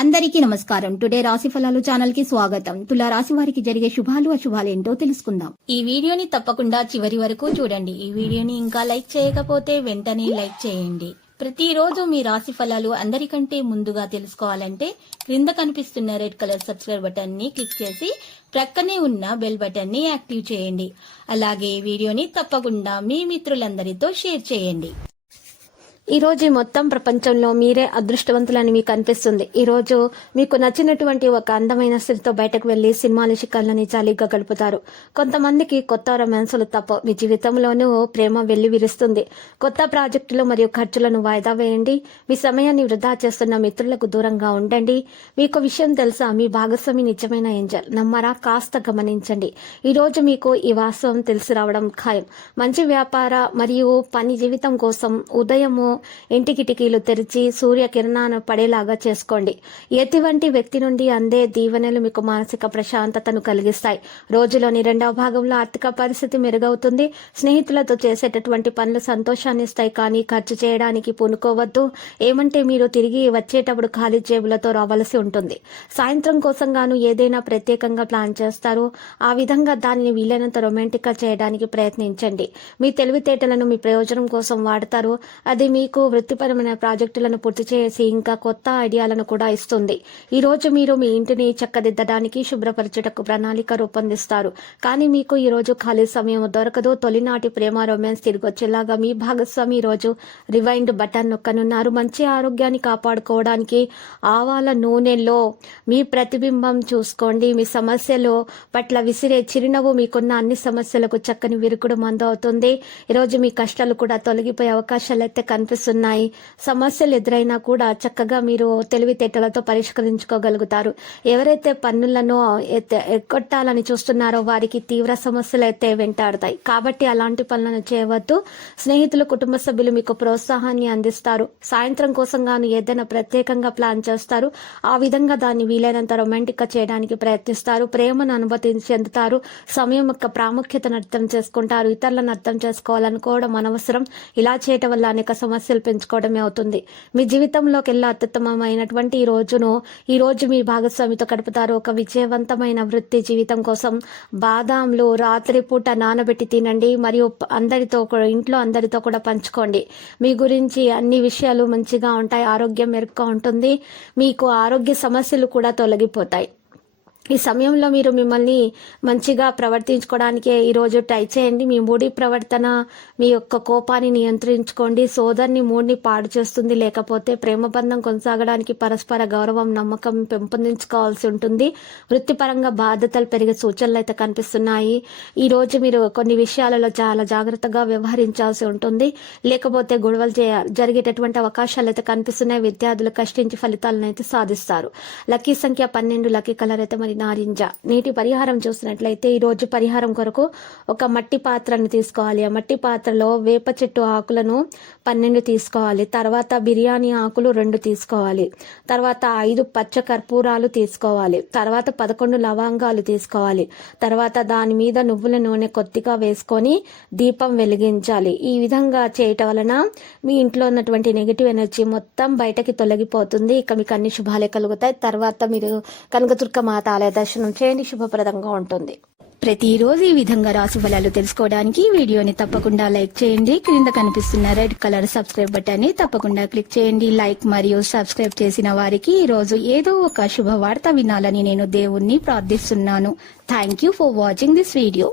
అందరికీ నమస్కారం. టుడే రాశి ఫలాలు ఛానల్ కి స్వాగతం. తులా రాశి వారికి జరిగే శుభాలు అశుభాలు ఏంటో తెలుసుకుందాం. ఈ వీడియోని తప్పకుండా చివరి వరకు చూడండి. ఈ వీడియోని ఇంకా లైక్ చేయకపోతే వెంటనే లైక్ చేయండి. ప్రతిరోజు మీ రాశి ఫలాలు అందరికంటే ముందుగా తెలుసుకోవాలంటే క్రింద కనిపిస్తున్న రెడ్ కలర్ సబ్స్క్రైబ్ బటన్ ని క్లిక్ చేసి ప్రక్కనే ఉన్న బెల్ బటన్ ని యాక్టివ్ చేయండి. అలాగే ఈ వీడియోని తప్పకుండా మీ మిత్రులందరితో షేర్ చేయండి. ఈ రోజు మొత్తం ప్రపంచంలో మీరే అదృష్టవంతులని మీకు అనిపిస్తుంది. ఈ రోజు మీకు నచ్చినటువంటి ఒక అందమైన స్త్రీతో బయటకు వెళ్లి సినిమాల శిఖర్లని జాలీగా గడుపుతారు. కొంతమందికి కొత్త రొమాన్సులు తప్ప మీ జీవితంలోనూ ప్రేమ వెళ్లి విరుస్తుంది. కొత్త ప్రాజెక్టులు మరియు ఖర్చులను వాయిదా వేయండి. మీ సమయాన్ని వృధా చేస్తున్న మిత్రులకు దూరంగా ఉండండి. మీకు విషయం తెలుసా, మీ భాగస్వామి నిజమైన ఏంజల్. నమ్మరా? కాస్త గమనించండి. ఈ రోజు మీకు ఈ వాస్తవం తెలిసి రావడం ఖాయం. మంచి వ్యాపార మరియు పని జీవితం కోసం ఉదయము ఇంటి కిటికీలు తెరిచి సూర్య కిరణాన్ని పడేలాగా చేసుకోండి. ఎటువంటి వ్యక్తి నుండి అందే దీవెనలు మీకు మానసిక ప్రశాంతతను కలిగిస్తాయి. రోజులోని రెండవ భాగంలో ఆర్థిక పరిస్థితి మెరుగవుతుంది. స్నేహితులతో చేసేటటువంటి పనులు సంతోషాన్ని ఇస్తాయి, కానీ ఖర్చు చేయడానికి పూనుకోవద్దు. ఏమంటే మీరు తిరిగి వచ్చేటప్పుడు ఖాళీ జేబులతో రావాల్సి ఉంటుంది. సాయంత్రం కోసం గాను ఏదైనా ప్రత్యేకంగా ప్లాన్ చేస్తారు. ఆ విధంగా దానిని వీలైనంత రొమాంటిక్ గా చేయడానికి ప్రయత్నించండి. మీ తెలివితేటలను మీ ప్రయోజనం కోసం వాడతారు. అది మీకు వృత్తిపరమైన ప్రాజెక్టులను పూర్తి చేసి ఇంకా కొత్త ఐడియాలను కూడా ఇస్తుంది. ఈ రోజు మీరు మీ ఇంటిని చక్కదిద్దడానికి శుభ్రపరచుటకు ప్రణాళిక రూపొందిస్తారు. కానీ మీకు ఈ రోజు ఖాళీ సమయం దొరకదు. తొలినాటి ప్రేమ రొమాన్స్ తిరిగి వచ్చేలాగా మీ భాగస్వామి ఈ రోజు రివైండ్ బటన్ నొక్కనున్నారు. మంచి ఆరోగ్యాన్ని కాపాడుకోవడానికి ఆవాల నూనెలో మీ ప్రతిబింబం చూసుకోండి. మీ సమస్యలు పట్ల విసిరే చిరునవ్వు మీకున్న అన్ని సమస్యలకు చక్కని విరుగుడు మందు అవుతుంది. ఈరోజు మీ కష్టాలు కూడా తొలగిపోయే అవకాశాలు అయితే కనిపిస్తున్నాయి. సమస్యలు ఎదురైనా కూడా చక్కగా మీరు తెలివితేటలతో పరిష్కరించుకోగలుగుతారు. ఎవరైతే పన్నులను ఎగ్గొట్టాలని చూస్తున్నారో వారికి తీవ్ర సమస్యలు అయితే వెంటాడతాయి. కాబట్టి అలాంటి పనులను చేయవద్దు. స్నేహితులు, కుటుంబ సభ్యులు మీకు ప్రోత్సాహాన్ని అందిస్తారు. సాయంత్రం కోసం గాను ఏదైనా ప్రత్యేకంగా ప్లాన్ చేస్తారు. ఆ విధంగా దాన్ని వీలైనంత రొమాంటిక్ గా చేయడానికి ప్రయత్నిస్తారు. ప్రేమను అనుభూతి చెందుతారు. సమయం యొక్క ప్రాముఖ్యతను అర్థం చేసుకుంటారు. ఇతరులను అర్థం చేసుకోవాలనుకోవడం అనవసరం. ఇలా చేయటం వల్ల అనేక సమస్యలు పెంచుకోవడమే అవుతుంది. మీ జీవితంలోకి వెళ్ళే అత్యుత్తమమైనటువంటి ఈ రోజు మీ భాగస్వామితో గడుపుతారు. ఒక విజయవంతమైన వృత్తి జీవితం కోసం బాదాంలు రాత్రిపూట నానబెట్టి తినండి మరియు ఇంట్లో అందరితో కూడా పంచుకోండి. మీ గురించి అన్ని విషయాలు మంచిగా ఉంటాయి. ఆరోగ్యం మెరుగ్గా ఉంటుంది. మీకు ఆరోగ్య సమస్యలు కూడా తొలగిపోతాయి. ఈ సమయంలో మీరు మిమ్మల్ని మంచిగా ప్రవర్తించుకోవడానికే ఈరోజు ట్రై చేయండి. మీ మూడి ప్రవర్తన, మీ యొక్క కోపాన్ని నియంత్రించుకోండి. సోదరుని మూడ్ని పాడు చేస్తుంది. లేకపోతే ప్రేమ బంధం కొనసాగడానికి పరస్పర గౌరవం, నమ్మకం పెంపొందించుకోవాల్సి ఉంటుంది. వృత్తిపరంగా బాధ్యతలు పెరిగే సూచనలు అయితే కనిపిస్తున్నాయి. ఈ రోజు మీరు కొన్ని విషయాలలో చాలా జాగ్రత్తగా వ్యవహరించాల్సి ఉంటుంది. లేకపోతే గొడవలు జరిగేటటువంటి అవకాశాలు అయితే కనిపిస్తున్నాయి. విద్యార్థులు కష్టించి ఫలితాలను అయితే సాధిస్తారు. లక్కీ సంఖ్య 12, లక్కీ కలర్ అయితే మరి నారింజ. నీటి పరిహారం చూసినట్లయితే ఈ రోజు పరిహారం కొరకు ఒక మట్టి పాత్రను తీసుకోవాలి. ఆ మట్టి పాత్రలో వేప చెట్టు ఆకులను 12 తీసుకోవాలి. తర్వాత బిర్యానీ ఆకులు 2 తీసుకోవాలి. తర్వాత 5 పచ్చ కర్పూరాలు తీసుకోవాలి. తర్వాత 11 లవంగాలు తీసుకోవాలి. తర్వాత దాని మీద నువ్వుల నూనె కొద్దిగా వేసుకొని దీపం వెలిగించాలి. ఈ విధంగా చేయటం వలన మీ ఇంట్లో ఉన్నటువంటి నెగిటివ్ ఎనర్జీ మొత్తం బయటకి తొలగిపోతుంది. ఇక మీకు అన్ని శుభాలే కలుగుతాయి. తర్వాత మీరు కనకదుర్గ మాత ఆలయ దర్శనం చేయండి. శుభప్రదంగా ఉంటుంది. ప్రతిరోజు ఈ విధంగా రాశి ఫలాలు తెలుసుకోవడానికి వీడియోని తప్పకుండా లైక్ చేయండి. క్రింద కనిపిస్తున్న రెడ్ కలర్ సబ్స్క్రైబ్ బటన్ ని తప్పకుండా క్లిక్ చేయండి. లైక్ మరియు సబ్స్క్రైబ్ చేసిన వారికి ఈ రోజు ఏదో ఒక శుభవార్త వినాలని నేను దేవుణ్ణి ప్రార్థిస్తున్నాను. Thank you for watching this video.